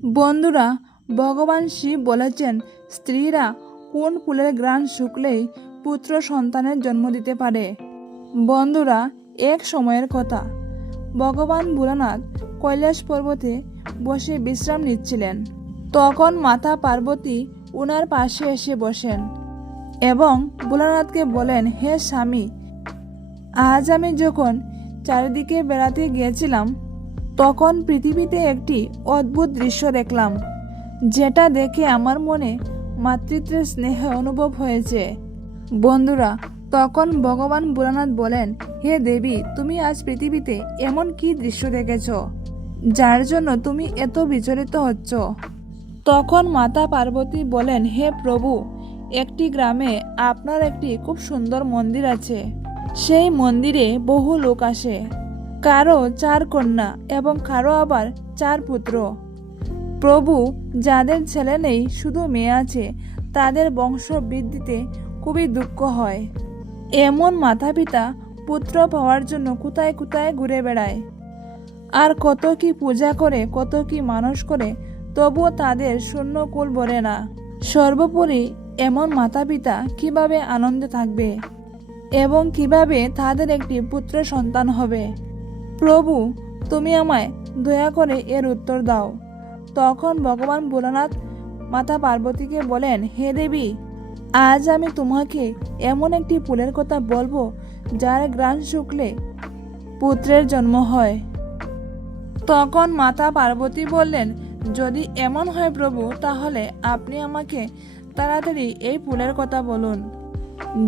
বন্ধুরা, ভগবান শিব বলেছেন স্ত্রীরা কোন ফুলের ঘ্রাণ শুকলেই পুত্র সন্তানের জন্ম দিতে পারে। বন্ধুরা, এক সময়ের কথা, ভগবান ভোলানাথ কৈলাস পর্বতে বসে বিশ্রাম নিচ্ছিলেন। তখন মাতা পার্বতী ওনার পাশে এসে বসেন এবং ভোলানাথকে বলেন, হে স্বামী, আজ আমি যখন চারিদিকে বেড়াতে গিয়েছিলাম তখন পৃথিবীতে একটি অদ্ভুত দৃশ্য দেখলাম, যেটা দেখে আমার মনে মাতৃত্বের স্নেহ অনুভব হয়েছে। বন্ধুরা, তখন ভগবান ভোলানাথ বলেন, হে দেবী, তুমি আজ পৃথিবীতে এমন কি দৃশ্য দেখেছ যার জন্য তুমি এত বিচলিত হচ্ছ? তখন মাতা পার্বতী বলেন, হে প্রভু, একটি গ্রামে আপনার একটি খুব সুন্দর মন্দির আছে। সেই মন্দিরে বহু লোক আসে, কারো 4 কন্যা এবং কারো আবার 4 পুত্র। প্রভু, যাদের ছেলে নেই শুধু মেয়ে আছে, তাদের বংশ বৃদ্ধিতে খুবই দুঃখ হয়। এমন মাতা পিতা পুত্র পাওয়ার জন্য কোথায় কোথায় ঘুরে বেড়ায়, আর কত কি পূজা করে, কত কি মানস করে, তবুও তাদের শূন্য কুল ভরে না। সর্বোপরি এমন মাতা পিতা কিভাবে আনন্দে থাকবে এবং কিভাবে তাদের একটি পুত্র সন্তান হবে? প্রভু, তুমি আমায় দয়া করে এর উত্তর দাও। তখন ভগবান ভোলানাথ মাতা পার্বতীকে বলেন, হে দেবী, আজ আমি তোমাকে এমন একটি ফুলের কথা বলবো যার ঘ্রাণ শুকলে পুত্রের জন্ম হয়। তখন মাতা পার্বতী বললেন, যদি এমন হয় প্রভু, তাহলে আপনি আমাকে তাড়াতাড়ি এই ফুলের কথা বলুন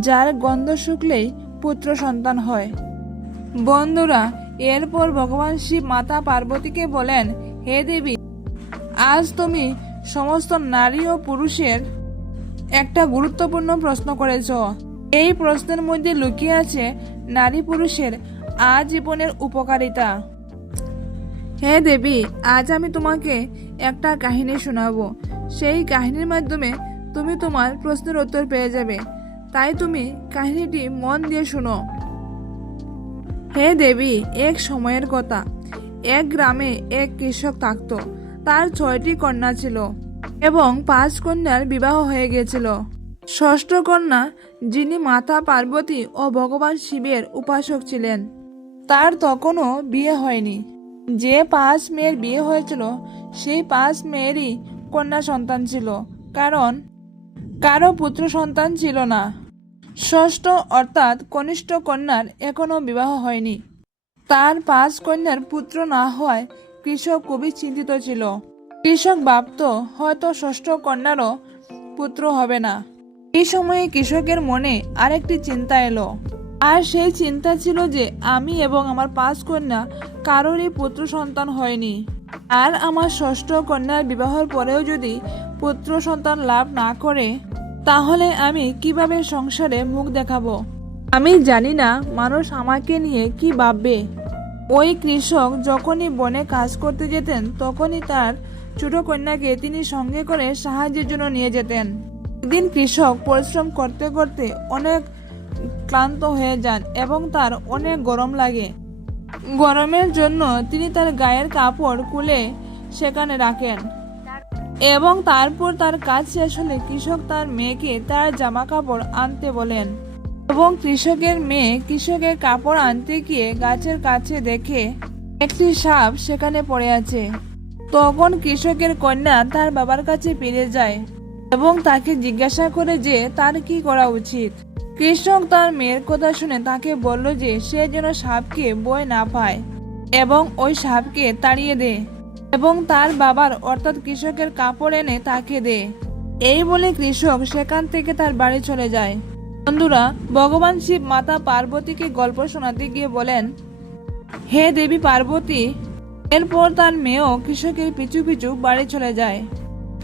যার গন্ধ শুকলেই পুত্র সন্তান হয়। বন্ধুরা, এরপর ভগবান শিব মাতা পার্বতীকে বলেন, হে দেবী, আজ তুমি সমস্ত নারী ও পুরুষের একটা গুরুত্বপূর্ণ প্রশ্ন করেছ। এই প্রশ্নের মধ্যে লুকিয়ে আছে নারী পুরুষের আজীবনের উপকারিতা। হে দেবী, আজ আমি তোমাকে একটা কাহিনী শোনাবো। সেই কাহিনীর মাধ্যমে তুমি তোমার প্রশ্নের উত্তর পেয়ে যাবে, তাই তুমি কাহিনীটি মন দিয়ে শোনো। হে দেবী, এক সময়ের কথা, এক গ্রামে এক কৃষক থাকত। তার 6টি কন্যা ছিল এবং 5 কন্যার বিবাহ হয়ে গিয়েছিল। ষষ্ঠ কন্যা, যিনি মাতা পার্বতী ও ভগবান শিবের উপাসক ছিলেন, তার তখনও বিয়ে হয়নি। যে 5 মেয়ের বিয়ে হয়েছিল, সেই 5 মেয়েরই কন্যা সন্তান ছিল, কারণ কারো পুত্র সন্তান ছিল না। ষষ্ঠ অর্থাৎ কনিষ্ঠ কন্যার এখনো বিবাহ হয়নি। তার 5 কন্যার পুত্র না হওয়ায় কৃষক খুবই চিন্তিত ছিল। কৃষক ভাবত হয়তো ষষ্ঠ কন্যারও পুত্র হবে না। এই সময়ে কৃষকের মনে আরেকটি চিন্তা এলো, আর সেই চিন্তা ছিল যে আমি এবং আমার 5 কন্যা কারোরই পুত্র সন্তান হয়নি, আর আমার ষষ্ঠ কন্যার বিবাহের পরেও যদি পুত্র সন্তান লাভ না করে, তাহলে আমি কিভাবে সংসারে মুখ দেখাবো? আমি জানি না মানুষ আমাকে নিয়ে কি ভাববে। ওই কৃষক যখনই বনে কাজ করতে যেতেন, তখনই তার ছোট কন্যাকে তিনি সঙ্গে করে সাহায্যের জন্য নিয়ে যেতেন। একদিন কৃষক পরিশ্রম করতে করতে অনেক ক্লান্ত হয়ে যান এবং তার অনেক গরম লাগে। গরমের জন্য তিনি তার গায়ের কাপড় খুলে সেখানে রাখেন এবং তারপর তার কাজ শেষ হলে কৃষক তার মেয়েকে তার জামা কাপড় আনতে বলেন এবং কৃষকের মেয়ে কৃষকের কাপড় আনতে গিয়ে গাছের কাছে দেখে একটি সাপ সেখানে পড়ে আছে। তখন কৃষকের কন্যা তার বাবার কাছে ফিরে যায় এবং তাকে জিজ্ঞাসা করে যে তার কি করা উচিত। কৃষক তার মেয়ের কথা শুনে তাকে বলল যে সে যেন সাপকে ভয় না পায় এবং ওই সাপকে তাড়িয়ে দেয় এবং তার বাবার অর্থাৎ কৃষকের কাপড় এনে তাকে দেয়। এই বলে কৃষক সেখান থেকে তার বাড়ি চলে যায়। বন্ধুরা, ভগবান শিব মাতা পার্বতীকে গল্প শোনাতে গিয়ে বলেন, হে দেবী পার্বতী। এরপর তার মেয়েও কৃষকের পিছু পিছু বাড়ি চলে যায়।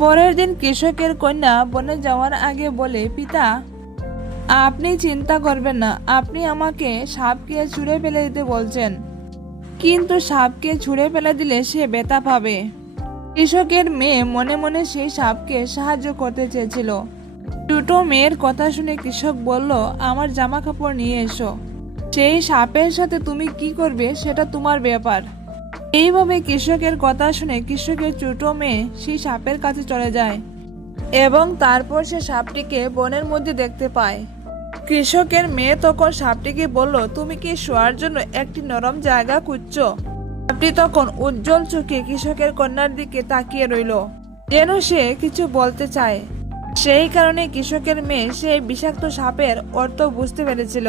পরের দিন কৃষকের কন্যা বনে যাওয়ার আগে বলে, পিতা, আপনি চিন্তা করবেন না, আপনি আমাকে সাপকে ছুঁড়ে ফেলে দিতে বলছেন, কিন্তু সাপকে ছুঁড়ে ফেলে দিলে সে ব্যথা পাবে। কৃষকের মেয়ে মনে মনে সেই সাপকে সাহায্য করতে চেয়েছিল। ছোট মেয়ের কথা শুনে কৃষক বলল, আমার জামা কাপড় নিয়ে এসো। সেই সাপের সাথে তুমি কি করবে সেটা তোমার ব্যাপার। এইভাবে কৃষকের কথা শুনে কৃষকের ছোট মেয়ে সেই সাপের কাছে চলে যায় এবং তারপর সে সাপটিকে বনের মধ্যে দেখতে পায়। কৃষকের মেয়ে তখন সাপটিকে বলল, তুমি কি শোয়ার জন্য একটি নরম জায়গা খুঁজছো? সাপটি তখন উজ্জ্বল চোখে কৃষকের কন্যার দিকে তাকিয়ে রইল, যেন সে কিছু বলতে চায়। সেই কারণে কৃষকের মেয়ে সেই বিষাক্ত সাপের অর্থ বুঝতে পেরেছিল।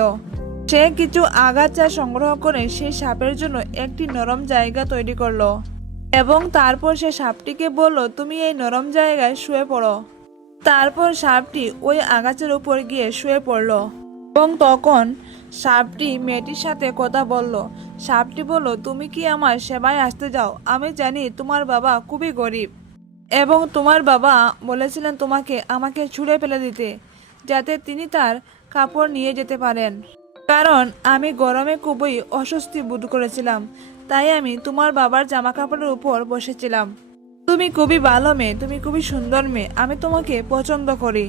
সে কিছু আগাছা সংগ্রহ করে সেই সাপের জন্য একটি নরম জায়গা তৈরি করলো এবং তারপর সে সাপটিকে বলল, তুমি এই নরম জায়গায় শুয়ে পড়ো। তারপর সাপটি ওই আগাছার উপর গিয়ে শুয়ে পড়ল এবং তখন সাপটি মেয়েটির সাথে কথা বলল। সাপটি বলল, তুমি কি আমার সেবায় আসতে যাও? আমি জানি তোমার বাবা খুবই গরিব এবং তোমার বাবা বলেছিলেন তোমাকে আমাকে ছুঁড়ে ফেলে দিতে, যাতে তিনি তার কাপড় নিয়ে যেতে পারেন, কারণ আমি গরমে খুবই অস্বস্তি বোধ করেছিলাম। তাই আমি তোমার বাবার জামা কাপড়ের উপর বসেছিলাম। তুমি খুবই ভালো মেয়ে, তুমি খুবই সুন্দর মেয়ে, আমি তোমাকে পছন্দ করি।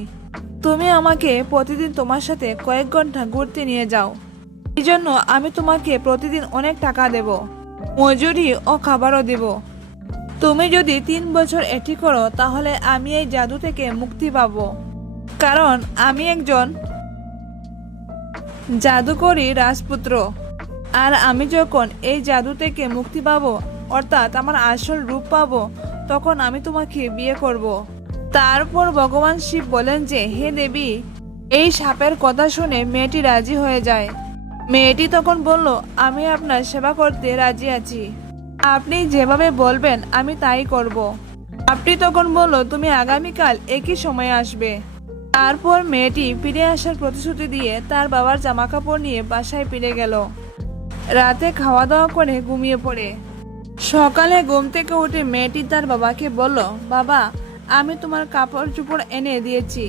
তুমি আমাকে প্রতিদিন তোমার সাথে কয়েক ঘন্টা ঘুরতে নিয়ে যাও। এই জন্য আমি তোমাকে প্রতিদিন অনেক টাকা দেব, মজুরি ও খাবারও দেব। তুমি যদি 3 বছর এটি করো তাহলে আমি এই জাদু থেকে মুক্তি পাবো, কারণ আমি একজন জাদুকরী রাজপুত্র। আর আমি যখন এই জাদু থেকে মুক্তি পাবো, অর্থাৎ আমার আসল রূপ পাবো, তখন আমি তোমাকে বিয়ে করব। তারপর ভগবান শিব বলেন যে, হে দেবী, এই সাপের কথা শুনে মেয়েটি রাজি হয়ে যায়। মেয়েটি তখন বলল, আমি আপনার সেবা করতে রাজি আছি, আপনি যেভাবে বলবেন আমি তাই করব। আপনি তখন বলল, তুমি আগামীকাল একই সময়ে আসবে। তারপর মেয়েটি ফিরে আসার প্রতিশ্রুতি দিয়ে তার বাবার জামা কাপড় নিয়ে বাসায় ফিরে গেল। রাতে খাওয়া দাওয়া করে ঘুমিয়ে পড়ে। সকালে ঘুম থেকে উঠে মেয়েটি তার বাবাকে বলল, বাবা, আমি তোমার কাপড় চোপড় এনে দিয়েছি।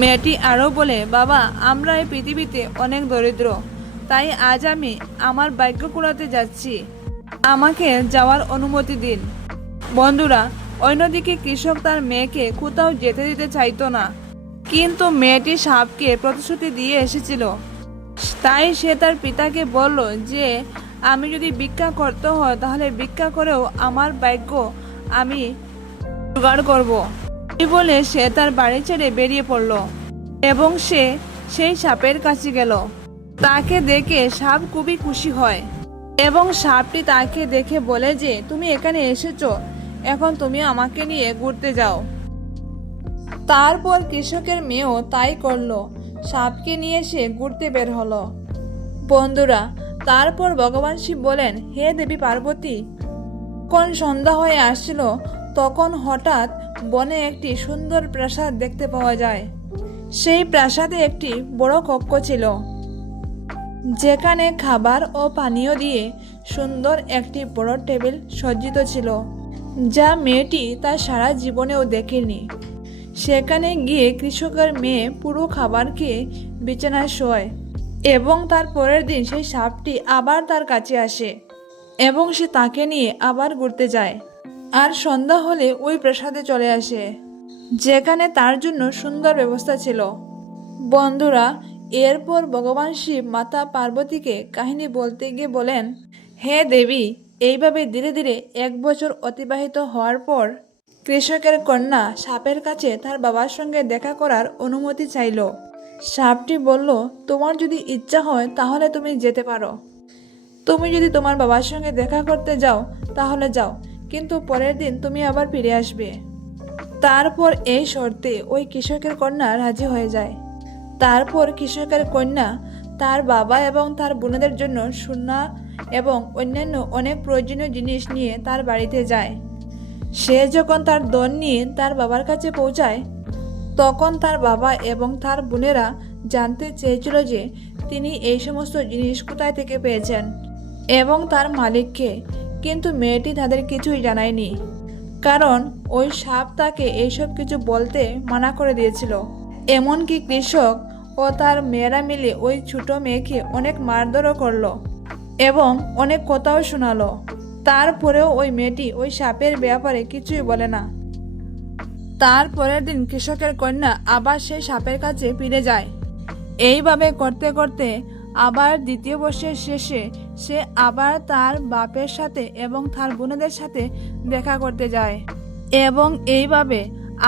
মেয়েটি আরও বলে, বাবা, আমরা এই পৃথিবীতে অনেক দরিদ্র, তাই আজ আমি আমার ভাগ্য কুড়াতে যাচ্ছি, আমাকে যাওয়ার অনুমতি দিন। বন্ধুরা, অন্যদিকে কৃষক তার মেয়েকে কোথাও যেতে দিতে চাইতো না, কিন্তু মেয়েটি সাপকে প্রতিশ্রুতি দিয়ে এসেছিল। তাই সে তার পিতাকে বলল যে, আমি যদি ভিক্ষা করতে হয় তাহলে ভিক্ষা করেও আমার ভাগ্য আমি জোগাড় করব। এই বলে সে তার বাড়ি ছেড়ে বেরিয়ে পড়ল এবং সে সেই সাপের কাছে গেল। তাকে দেখে সাপ খুবই খুশি হয় এবং সাপটি তাকে দেখে বলে যে, তুমি এখানে এসেছো, এখন তুমি আমাকে নিয়ে ঘুরতে যাও। তারপর কৃষকের মেয়েও তাই করলো, সাপকে নিয়ে সে ঘুরতে বের হলো। বন্ধুরা, তারপর ভগবান শিব বলেন, হে দেবী পার্বতী, কোন সন্ধ্যা হয়ে আসছিল তখন হঠাৎ বনে একটি সুন্দর প্রাসাদ দেখতে পাওয়া যায়। সেই প্রাসাদে একটি বড় কক্ষ ছিল, যেখানে খাবার ও পানীয় দিয়ে সুন্দর একটি বড় টেবিল সজ্জিত ছিল, যা মেয়েটি তার সারা জীবনেও দেখেনি। সেখানে গিয়ে কৃষকের মেয়ে পুরো খাবার খেয়ে বিছানায় শোয় এবং তার পরের দিন সেই সাপটি আবার তার কাছে আসে এবং সে তাকে নিয়ে আবার ঘুরতে যায়। আর সন্ধ্যা হলে ওই প্রাসাদে চলে আসে, যেখানে তার জন্য সুন্দর ব্যবস্থা ছিল। বন্ধুরা, এরপর ভগবান শিব মাতা পার্বতীকে কাহিনী বলতে গিয়ে বলেন, হে দেবী, এইভাবে ধীরে ধীরে 1 বছর অতিবাহিত হওয়ার পর কৃষকের কন্যা সাপের কাছে তার বাবার সঙ্গে দেখা করার অনুমতি চাইল। সাপটি বলল, তোমার যদি ইচ্ছা হয় তাহলে তুমি যেতে পারো। তুমি যদি তোমার বাবার সঙ্গে দেখা করতে যাও তাহলে যাও, কিন্তু পরের দিন তুমি আবার ফিরে আসবে। তারপর এই শর্তে ওই কৃষকের কন্যা রাজি হয়ে যায়। তারপর কৃষকের কন্যা তার বাবা এবং তার বোনেদের জন্য সোনা এবং অন্যান্য অনেক প্রয়োজনীয় জিনিস নিয়ে তার বাড়িতে যায়। সে যখন তার ধন নিয়ে তার বাবার কাছে পৌঁছায়, তখন তার বাবা এবং তার বোনেরা জানতে চেয়েছিল যে তিনি এই সমস্ত জিনিস কোথায় থেকে পেয়েছেন এবং তার মালিককে, কিন্তু মেয়েটি তাদের কিছুই জানায়নি, কারণ ওই সাপ তাকে এইসব কিছু বলতে মানা করে দিয়েছিল। এমনকি কৃষক ও তার মেয়েরা মিলে ওই ছোট মেয়েকে অনেক মারধরও করলো এবং অনেক কথাও শোনালো। তারপরেও ওই মেয়েটি ওই সাপের ব্যাপারে কিছুই বলে না। তারপরের দিন কৃষকের কন্যা আবার সেই সাপের কাছে ফিরে যায়। এইভাবে করতে করতে আবার দ্বিতীয় বর্ষের শেষে সে আবার তার বাপের সাথে এবং তার বোনেদের সাথে দেখা করতে যায়। এবং এইভাবে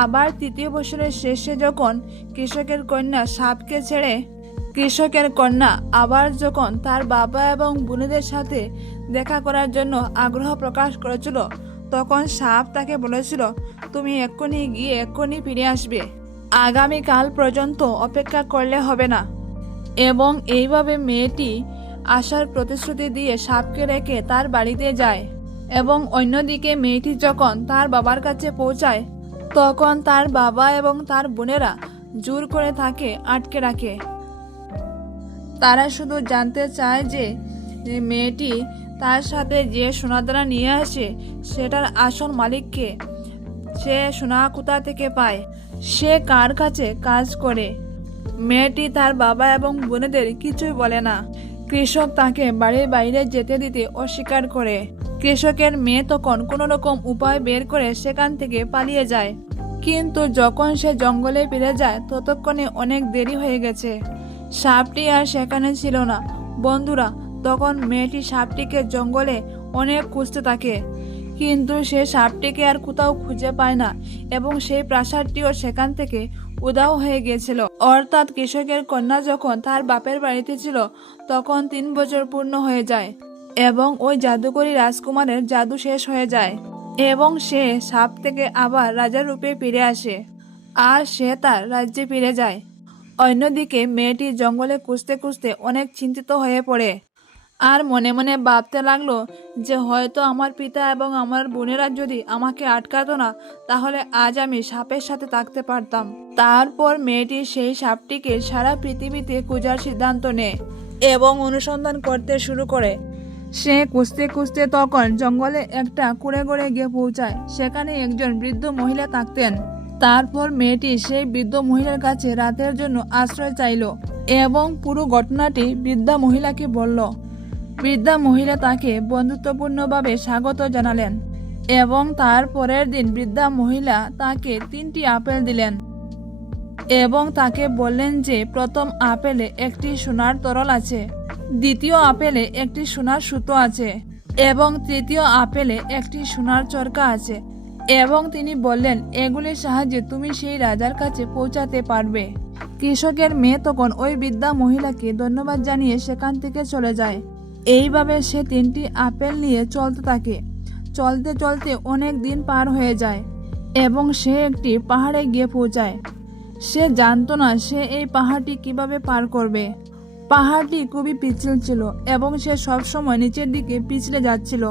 আবার তৃতীয় বছরের শেষে যখন কৃষকের কন্যা সাপকে ছেড়ে কৃষকের কন্যা আবার যখন তার বাবা এবং বোনেদের সাথে দেখা করার জন্য আগ্রহ প্রকাশ করেছিল, তখন সাপ তাকে বলেছিল, তুমি এক্ষুনি গিয়ে এক্ষুনি ফিরে আসবে, আগামীকাল পর্যন্ত অপেক্ষা করলে হবে না। এবং এইভাবে মেয়েটি আসার প্রতিশ্রুতি দিয়ে সাপকে রেখে তার বাড়িতে যায়। এবং অন্যদিকে মেয়েটি যখন তার বাবার কাছে পৌঁছায়, তখন তার বাবা এবং তার বোনেরা জোর করে তাকে আটকে রাখে। তারা শুধু জানতে চায় যে মেয়েটি তার সাথে যে সোনাদানা নিয়ে আসে সেটার আসল মালিককে, সে সোনা কোথা থেকে পায়, সে কার কাছে কাজ করে। মেয়েটি তার বাবা এবং বোনেদের কিছুই বলে না। কৃষক তাকে বাড়ির বাইরে যেতে দিতে অস্বীকার করে। কৃষকের মেয়ে তখন কোনো রকম উপায় বের করে সেখান থেকে পালিয়ে যায়। কিন্তু যখন সে জঙ্গলে ফিরে যায় ততক্ষণে অনেক দেরি হয়ে গেছে। সাপটি আর সেখানে ছিল না। বন্ধুরা, তখন মেয়েটি সাপটিকে জঙ্গলে অনেক খুঁজতে থাকে, কিন্তু সে সাপটিকে আর কোথাও খুঁজে পায় না এবং সেই প্রাসাদটিও সেখান থেকে উধাও হয়ে গিয়েছিল। অর্থাৎ কৃষকের কন্যা যখন তার বাপের বাড়িতে ছিল তখন 3 বছর পূর্ণ হয়ে যায় এবং ওই জাদুকরী রাজকুমারের জাদু শেষ হয়ে যায় এবং সে সাপ থেকে আবার রাজার রূপে ফিরে আসে আর সে তার রাজ্যে ফিরে যায়। অন্যদিকে মেয়েটি জঙ্গলে খুঁজতে খুঁজতে অনেক চিন্তিত হয়ে পড়ে আর মনে মনে ভাবতে লাগলো যে হয়তো আমার পিতা এবং আমার বোনেরা যদি আমাকে আটকাতো না তাহলে আজ আমি সাপের সাথে থাকতে পারতাম। তারপর মেয়েটি সেই সাপটিকে সারা পৃথিবীতে খোঁজার সিদ্ধান্ত নেয় এবং অনুসন্ধান করতে শুরু করে। সে খুঁজতে খুঁজতে তখন জঙ্গলে একটা কুঁড়ে ঘরে গিয়ে পৌঁছায়। সেখানে একজন বৃদ্ধ মহিলা থাকতেন। তারপর মেয়েটি সেই বৃদ্ধ মহিলার কাছে রাতের জন্য আশ্রয় চাইল এবং পুরো ঘটনাটি বৃদ্ধা মহিলাকে বলল। বৃদ্ধা মহিলা তাকে বন্ধুত্বপূর্ণভাবে স্বাগত জানালেন এবং তার পরের দিন বৃদ্ধা মহিলা তাকে 3টি আপেল দিলেন এবং তাকে বললেন যে প্রথম আপেলে একটি সোনার তরল আছে, দ্বিতীয় আপেলে একটি সোনার সুতো আছে এবং তৃতীয় আপেলে একটি সোনার চরকা আছে। এবং তিনি বললেন এগুলির সাহায্যে তুমি সেই রাজার কাছে পৌঁছাতে পারবে। কৃষকের মেয়ে তখন ওই বৃদ্ধা মহিলাকে ধন্যবাদ জানিয়ে সেখান থেকে চলে যায়। এইভাবে সে 3টি আপেল নিয়ে চলতে থাকে। চলতে চলতে অনেক দিন পার হয়ে যায় এবং সে একটি পাহাড়ে গিয়ে পৌঁছায়। সে জানতো না সে এই পাহাড়টি কিভাবে পার করবে। পাহাড়টি খুবই পিচ্ছিল ছিল এবং সে সবসময় নিচের দিকে পিছলে যাচ্ছিল।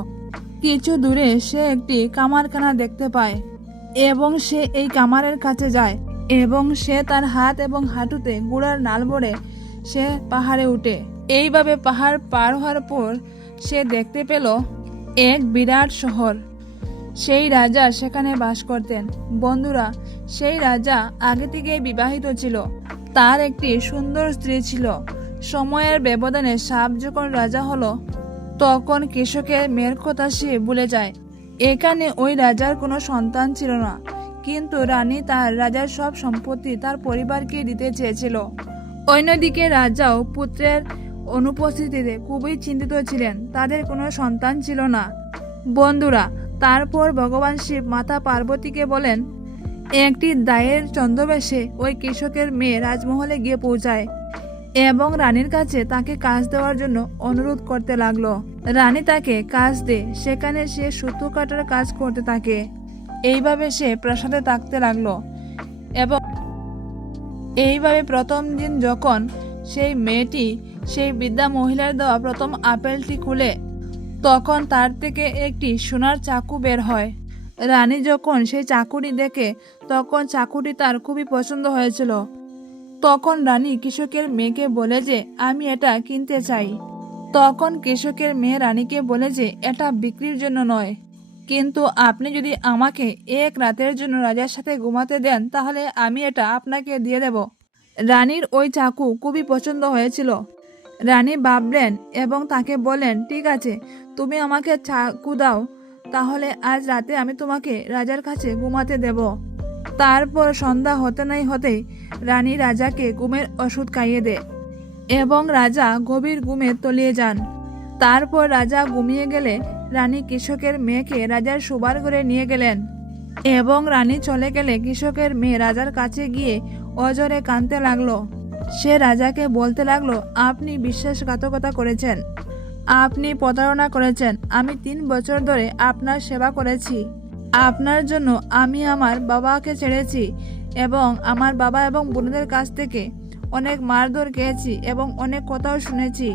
কিছু দূরে সে একটি কামারখানা দেখতে পায় এবং সে এই কামারের কাছে যায় এবং সে তার হাত এবং হাঁটুতে গুড়ার নাল ভরে সে পাহাড়ে উঠে। এইভাবে পাহাড় পার হওয়ার পর সে দেখতে পেল এক বিরাট শহর। সেই রাজা সেখানে বাস করতেন। বন্ধুরা, সেই রাজা আগে থেকেই বিবাহিত ছিল। তার একটি সুন্দর স্ত্রী ছিল। সময়ের ব্যবধানে সাপ যখন রাজা হলো তখন কৃষকের মেয়ের কথা সে ভুলে যায়। এখানে ওই রাজার কোনো সন্তান ছিল না, কিন্তু রানী তার রাজার সব সম্পত্তি তার পরিবারকে দিতে চেয়েছিল। অন্যদিকে রাজাও পুত্রের অনুপস্থিতিতে খুবই চিন্তিত ছিলেন। তাদের কোনো সন্তান ছিল না। বন্ধুরা, তারপর ভগবান শিব মাতা পার্বতীকে বলেন, একটি দায়ের ছদ্মবেশে ওই কৃষকের মেয়ে রাজমহলে গিয়ে পৌঁছায় এবং রানীর কাছে তাকে কাজ দেওয়ার জন্য অনুরোধ করতে লাগলো। রানী তাকে কাজ দেয়। সেখানে সে সুতো কাটার কাজ করতে থাকে। এইভাবে সে প্রাসাদে থাকতে লাগলো এবং এইভাবে প্রথম দিন যখন সেই মেয়েটি সেই বৃদ্ধা মহিলার দেওয়া প্রথম আপেলটি খুলে তখন তার থেকে একটি সোনার চাকু বের হয়। রানী যখন সেই চাকুটি দেখে তখন চাকুটি তার খুবই পছন্দ হয়েছিল। তখন রানী কৃষকের মেয়েকে বলে যে আমি এটা কিনতে চাই। তখন কৃষকের মেয়ে রানীকে বলে যে এটা বিক্রির জন্য নয়, কিন্তু আপনি যদি আমাকে এক রাতের জন্য রাজার সাথে ঘুমাতে দেন তাহলে আমি এটা আপনাকে দিয়ে দেব। রানীর ওই চাকু খুবই পছন্দ হয়েছিল। রানী ভাবলেন এবং তাকে বললেন, ঠিক আছে, তুমি আমাকে চাকু দাও, তাহলে আজ রাতে আমি তোমাকে রাজার কাছে ঘুমাতে দেব। তারপর সন্ধ্যা হতে নাই হতেই রানী রাজাকে ঘুমের ওষুধ খাইয়ে দেয় এবং রাজা গভীর ঘুমে তলিয়ে যান। তারপর রাজা ঘুমিয়ে গেলে রানী কৃষকের মেয়েকে রাজার শোবার ঘরে নিয়ে গেলেন এবং রানী চলে গেলে কৃষকের মেয়ে রাজার কাছে গিয়ে অজরে কাঁদতে লাগলো। সে রাজাকে বলতে লাগলো, আপনি বিশ্বাসঘাতকতা করেছেন, আপনি প্রতারণা করেছেন। আমি 3 বছর ধরে আপনার সেবা করেছি। আপনার জন্য আমি আমার বাবাকে ছেড়েছি এবং আমার বাবা এবং বোনদের কাছ থেকে অনেক মারধর খেয়েছি এবং অনেক কথাও শুনেছি।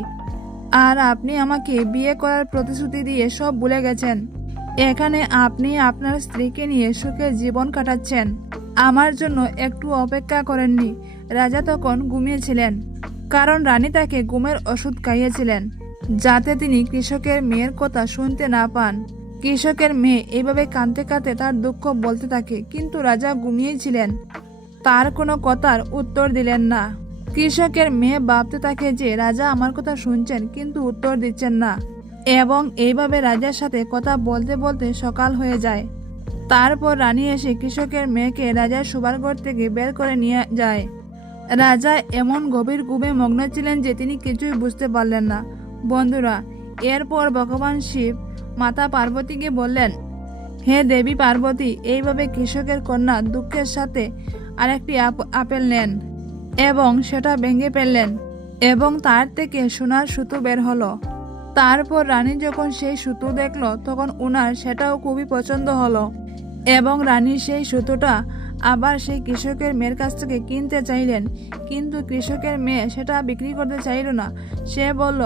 আর আপনি আমাকে বিয়ে করার প্রতিশ্রুতি দিয়ে সব ভুলে গেছেন। এখানে আপনি আপনার স্ত্রীকে নিয়ে সুখে জীবন কাটাচ্ছেন। আমার জন্য একটু অপেক্ষা করেননি। রাজা তখন ঘুমিয়েছিলেন, কারণ রানী তাকে ঘুমের ওষুধ খাইয়েছিলেন যাতে তিনি কৃষকের মেয়ের কথা শুনতে না পান। কৃষকের মেয়ে এইভাবে কাঁদতে কাঁদতে তার দুঃখ বলতে থাকে, কিন্তু রাজা ঘুমিয়েছিলেন, তার কোনো কথার উত্তর দিলেন না। কৃষকের মেয়ে ভাবতে থাকে যে রাজা আমার কথা শুনছেন কিন্তু উত্তর দিচ্ছেন না, এবং এইভাবে রাজার সাথে কথা বলতে বলতে সকাল হয়ে যায়। তারপর রানী এসে কৃষকের মেয়েকে রাজার শোবার ঘর থেকে বের করে নিয়ে যায়। রাজা এমন গভীর ঘুমে মগ্ন ছিলেন যে তিনি কিছুই বুঝতে পারলেন না। বন্ধুরা, এরপর ভগবান শিব মাতা পার্বতীকে বললেন, হে দেবী পার্বতী, এইভাবে কৃষকের কন্যা দুঃখের সাথে আরেকটি আপেল নেন এবং সেটা ভেঙে ফেললেন এবং তার থেকে সোনার সুতো বের হলো। তারপর রানী যখন সেই সুতো দেখলো তখন ওনার সেটাও খুবই পছন্দ হলো এবং রানী সেই সুতোটা আবার সেই কৃষকের মেয়ের কাছ থেকে কিনতে চাইলেন, কিন্তু কৃষকের মেয়ে সেটা বিক্রি করতে চাইল না। সে বলল,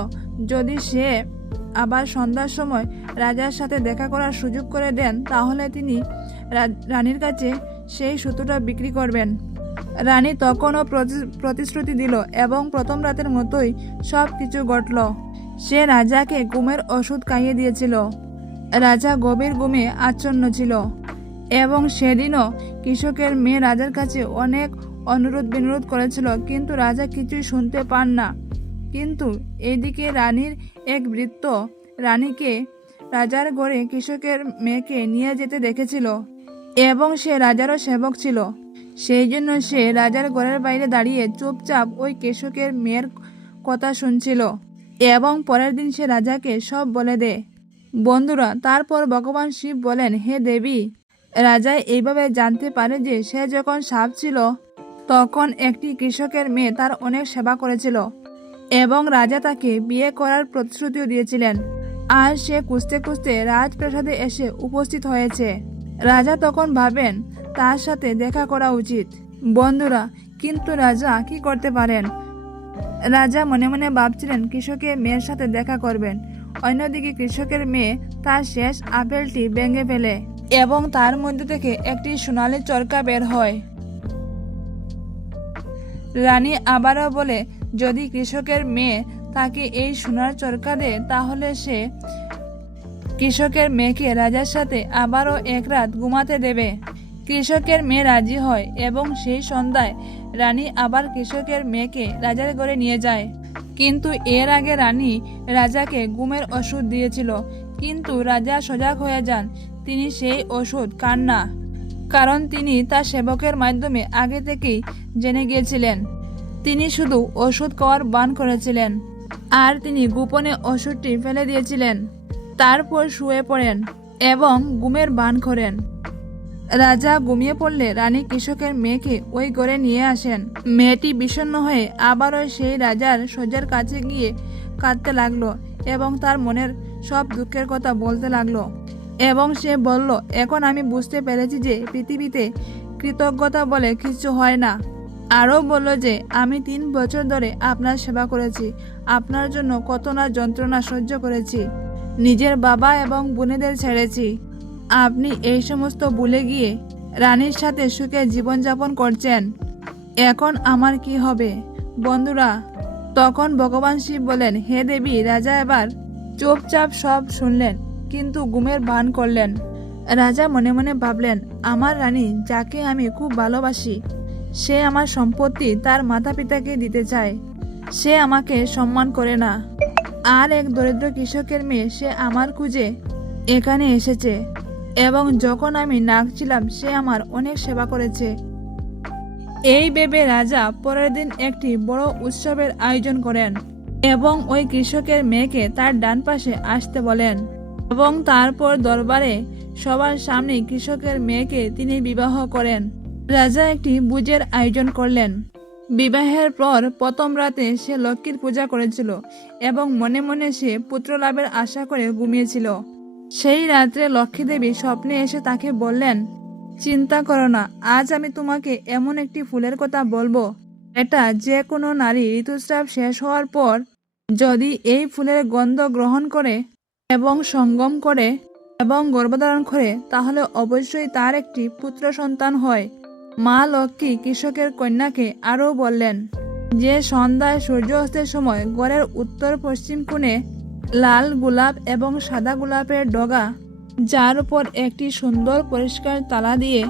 যদি সে আবার সন্ধ্যার সময় রাজার সাথে দেখা করার সুযোগ করে দেন তাহলে তিনি রানীর কাছে সেই সুতোটা বিক্রি করবেন। রানী তখনও প্রতিশ্রুতি দিল এবং প্রথম রাতের মতোই সব কিছু ঘটল। সে রাজাকে ঘুমের ওষুধ খাইয়ে দিয়েছিল। রাজা গভীর ঘুমে আচ্ছন্ন ছিল এবং সেদিনও কৃষকের মেয়ে রাজার কাছে অনেক অনুরোধ বিনোধ করেছিল, কিন্তু রাজা কিছুই শুনতে পান না। কিন্তু এইদিকে রানীর এক ভৃত্য রানীকে রাজার ঘরে কৃষকের মেয়েকে নিয়ে যেতে দেখেছিল এবং সে রাজারও সেবক ছিল। সেই জন্য সে রাজার ঘরের বাইরে দাঁড়িয়ে চুপচাপ ওই কৃষকের মেয়ের কথা শুনছিল এবং পরের দিন সে রাজাকে সব বলে দেয়। বন্ধুরা, তারপর ভগবান শিব বলেন, হে দেবী, রাজা এইভাবে জানতে পারে যে সে যখন সাপ ছিল তখন একটি কৃষকের মেয়ে তার অনেক সেবা করেছিল এবং রাজা তাকে বিয়ে করার প্রতিশ্রুতিও দিয়েছিলেন। আর সে খুঁজতে খুঁজতে রাজপ্রাসাদে এসে উপস্থিত হয়েছে। রাজা তখন ভাবেন তার সাথে দেখা করা উচিত। বন্ধুরা, কিন্তু রাজা কি করতে পারেন? রাজা মনে মনে ভাবছিলেন কৃষকের মেয়ের সাথে দেখা করবেন। অন্যদিকে কৃষকের মেয়ে তার শেষ আপেলটি ভেঙে ফেলে এবং তার মধ্যে থেকে একটি সোনালী চরকা বের হয়। রানী আবারও বলে, যদি কৃষকের মেয়ে তাকে এই সোনার চরকা দেয় তাহলে সে কৃষকের মেয়েকে রাজার সাথে আবারও এক রাত ঘুমাতে দেবে। কৃষকের মেয়ে রাজি হয় এবং সেই সন্ধ্যায় রানী আবার কৃষকের মেয়েকে রাজার ঘরে নিয়ে যায়। কিন্তু এর আগে রানী রাজাকে ঘুমের ওষুধ দিয়েছিল, কিন্তু রাজা সজাগ হয়ে যান। তিনি সেই ওষুধ খান না, কারণ তিনি তার সেবকের মাধ্যমে আগে থেকেই জেনে গিয়েছিলেন। তিনি শুধু ওষুধ খাওয়ার বান করেছিলেন আর তিনি গোপনে ওষুধটি ফেলে দিয়েছিলেন। তারপর শুয়ে পড়েন এবং ঘুমের বান করেন। রাজা ঘুমিয়ে পড়লে রানী কৃষকের মেয়েকে ওই ঘরে নিয়ে আসেন। মেয়েটি বিষণ্ণ হয়ে আবারও সেই রাজার শয্যার কাছে গিয়ে কাঁদতে লাগলো এবং তার মনের সব দুঃখের কথা বলতে লাগলো এবং সে বলল, এখন আমি বুঝতে পেরেছি যে পৃথিবীতে কৃতজ্ঞতা বলে কিছু হয় না। আরও বলল যে আমি 3 বছর ধরে আপনার সেবা করেছি, আপনার জন্য কত না যন্ত্রণা সহ্য করেছি, নিজের বাবা এবং বোনেদের ছেড়েছি। আপনি এই সমস্ত ভুলে গিয়ে রানীর সাথে সুখে জীবনযাপন করছেন। এখন আমার কি হবে? বন্ধুরা, তখন ভগবান শিব বলেন, হে দেবী, রাজা এবার চুপচাপ সব শুনলেন কিন্তু ঘুমের ভান করলেন। রাজা মনে মনে ভাবলেন, আমার রানী যাকে আমি খুব ভালোবাসি, সে আমার সম্পত্তি তার মাতা পিতাকে দিতে চায়। সে আমাকে সম্মান করে না। আর এক দরিদ্র কৃষকের মেয়ে, সে আমার খুঁজে এখানে এসেছে এবং যখন আমি নাক ছিলাম সে আমার অনেক সেবা করেছে। এই ভেবে রাজা পরের দিন একটি বড় উৎসবের আয়োজন করেন। এবং ওই কৃষকের মেয়েকে তার ডান পাশে আসতে বলেন এবং তারপর দরবারে সবার সামনে কৃষকের মেয়েকে তিনি বিবাহ করেন। রাজা একটি ভোজের আয়োজন করলেন। বিবাহের পর প্রথম রাতে সে লক্ষ্মীর পূজা করেছিল এবং মনে মনে সে পুত্র লাভের আশা করে ঘুমিয়েছিল। সেই রাত্রে লক্ষ্মী দেবী স্বপ্নে এসে তাকে বললেন, চিন্তা করো না, আজ আমি তোমাকে এমন একটি ফুলের কথা বলবো, এটা যে কোনো নারী ঋতুস্রাব শেষ হওয়ার পর যদি এই ফুলের গন্ধ গ্রহণ করে এবং সঙ্গম করে এবং গর্ভধারণ করে তাহলে অবশ্যই তার একটি পুত্র সন্তান হয়। মা লক্ষ্মী কৃষকের কন্যাকে আরও বললেন যে সন্ধ্যায় সূর্য অস্তের সময় ঘরের উত্তর পশ্চিম কোণে লাল গোলাপ এবং সাদা গোলাপের ডগা, যার উপর একটি সুন্দর পরিষ্কার তালা দিয়ে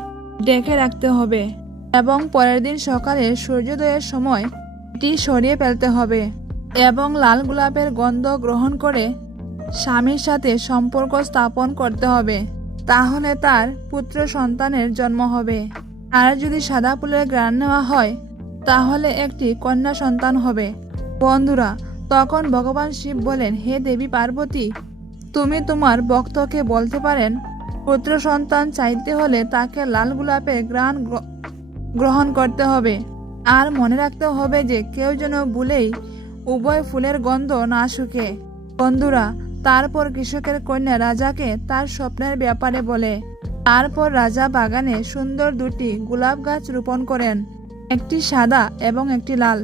ঢেকে রাখতে হবে এবং পরের দিন সকালে সূর্যোদয়ের সময় এটি সরিয়ে ফেলতে হবে এবং লাল গোলাপের গন্ধ গ্রহণ করে স্বামীর সাথে সম্পর্ক স্থাপন করতে হবে, তাহলে তার পুত্র সন্তানের জন্ম হবে। আর যদি সাদা ফুলের ঘ্রাণ নেওয়া হয় তাহলে একটি কন্যা সন্তান হবে। বন্ধুরা, তখন ভগবান শিব বলেন, হে দেবী পার্বতী, তুমি তোমার ভক্তকে বলতে পারেন পুত্র সন্তান চাইতে হলে তাকে লাল গোলাপের ঘ্রাণ গ্রহণ করতে হবে। আর মনে রাখতে হবে যে কেউ যেন ভুলেই উভয় ফুলের গন্ধ না শুকে। বন্ধুরা, তারপর কৃষকের কন্যা রাজাকে তার স্বপ্নের ব্যাপারে বলে। তারপর রাজা বাগানে সুন্দর দুটি গোলাপ গাছ রোপণ করেন, একটি সাদা এবং একটি লাল।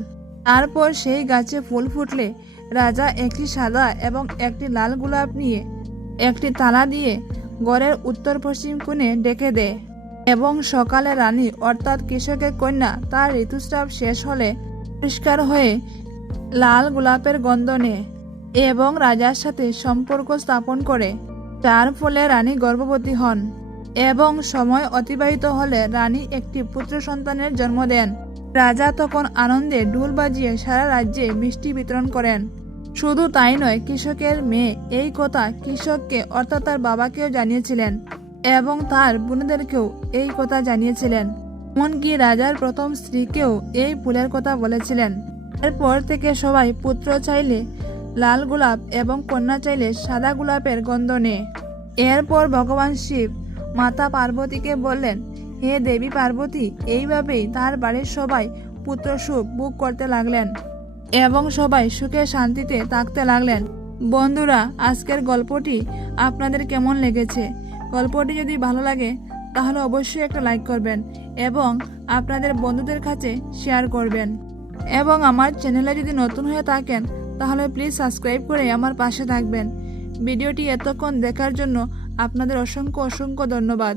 তারপর সেই গাছে ফুল ফুটলে রাজা একটি সাদা এবং একটি লাল গোলাপ নিয়ে একটি তালা দিয়ে ঘরের উত্তর পশ্চিম কোণে ডেকে দেয় এবং সকালে রানী অর্থাৎ কৃষকের কন্যা তার ঋতুস্রাব শেষ হলে পরিষ্কার হয়ে লাল গোলাপের গন্ধ নেয় এবং রাজার সাথে সম্পর্ক স্থাপন করে, যার ফলে রানী গর্ভবতী হন এবং সময় অতিবাহিত হলে রানী একটি পুত্র সন্তানের জন্ম দেন। রাজা তখন আনন্দে ঢোল বাজিয়ে সারা রাজ্যে মিষ্টি বিতরণ করেন। শুধু তাই নয়, কৃষকের মেয়ে এই কথা কৃষককে অর্থাৎ তার বাবাকেও জানিয়েছিলেন এবং তার বোনদেরকেও এই কথা জানিয়েছিলেন। এমনকি রাজার প্রথম স্ত্রীকেও এই ফুলের কথা বলেছিলেন। এরপর থেকে সবাই পুত্র চাইলে লাল গোলাপ এবং কন্যা চাইলে সাদা গোলাপের গন্ধ নেয়। এরপর ভগবান শিব মাতা পার্বতীকে বললেন, হে দেবী পার্বতী, এইভাবেই তার বাড়ির সবাই পুত্র সুখ ভোগ করতে লাগলেন এবং সবাই সুখে শান্তিতে থাকতে লাগলেন। বন্ধুরা, আজকের গল্পটি আপনাদের কেমন লেগেছে? গল্পটি যদি ভালো লাগে তাহলে অবশ্যই একটা লাইক করবেন এবং আপনাদের বন্ধুদের কাছে শেয়ার করবেন এবং আমার চ্যানেলে যদি নতুন হয়ে থাকেন তাহলে প্লিজ সাবস্ক্রাইব করে আমার পাশে থাকবেন। ভিডিওটি এতক্ষণ দেখার জন্য আপনাদের অসংখ্য ধন্যবাদ।